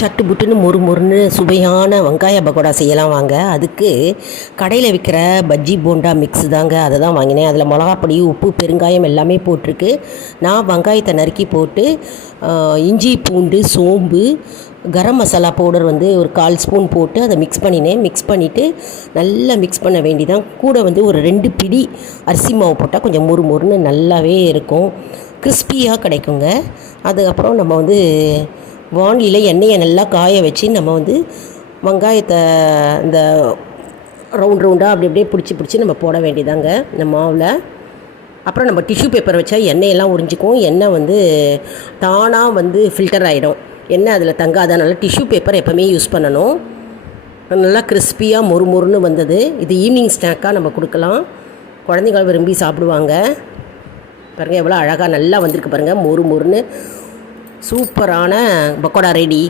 சட்டு புட்டுன்னு மொறு மொறுன்னு சுவையான வெங்காய பக்கோடா செய்யலாம் வாங்க. அதுக்கு கடையில் விற்கிற பஜ்ஜி போண்டா மிக்ஸ் தாங்க. அதை தான் வாங்கினேன். அதில் மிளகாப்பொடி உப்பு பெருங்காயம் எல்லாமே போட்டிருக்கு. நான் வெங்காயத்தை நறுக்கி போட்டு இஞ்சி பூண்டு சோம்பு கரம் மசாலா பவுடர் வந்து ஒரு கால் ஸ்பூன் போட்டு அதை மிக்ஸ் பண்ணினேன். மிக்ஸ் பண்ணிவிட்டு நல்லா மிக்ஸ் பண்ண வேண்டிதான். கூட வந்து ஒரு ரெண்டு பிடி அரிசி மாவு போட்டால் கொஞ்சம் மொறு மொறுன்னு நல்லாவே இருக்கும். கிறிஸ்பியாக கிடைக்குங்க. அதுக்கப்புறம் நம்ம வந்து வானிலையில் எண்ணெயை நல்லா காய வச்சு நம்ம வந்து வெங்காயத்தை இந்த ரவுண்ட் ரவுண்டாக அப்படி அப்படியே பிடிச்சி பிடிச்சி நம்ம போட வேண்டியதாங்க. இந்த மாவில். அப்புறம் நம்ம டிஷ்யூ பேப்பர் வச்சா எண்ணெயெல்லாம் உறிஞ்சிக்கும். எண்ணெய் வந்து தானாக வந்து ஃபில்டர் ஆகிடும் எண்ணெய் அதில் தங்காதனால டிஷ்யூ பேப்பர் எப்போவுமே யூஸ் பண்ணணும். நல்லா கிறிஸ்பியாக மொறு மொறுன்னு வந்தது. இது ஈவினிங் ஸ்நாக்காக நம்ம கொடுக்கலாம். குழந்தைங்க விரும்பி சாப்பிடுவாங்க. பாருங்கள் எவ்வளோ அழகாக நல்லா வந்திருக்கு பாருங்கள் மொறு மொறுன்னு சூப்பரான பக்கோடா ரெடி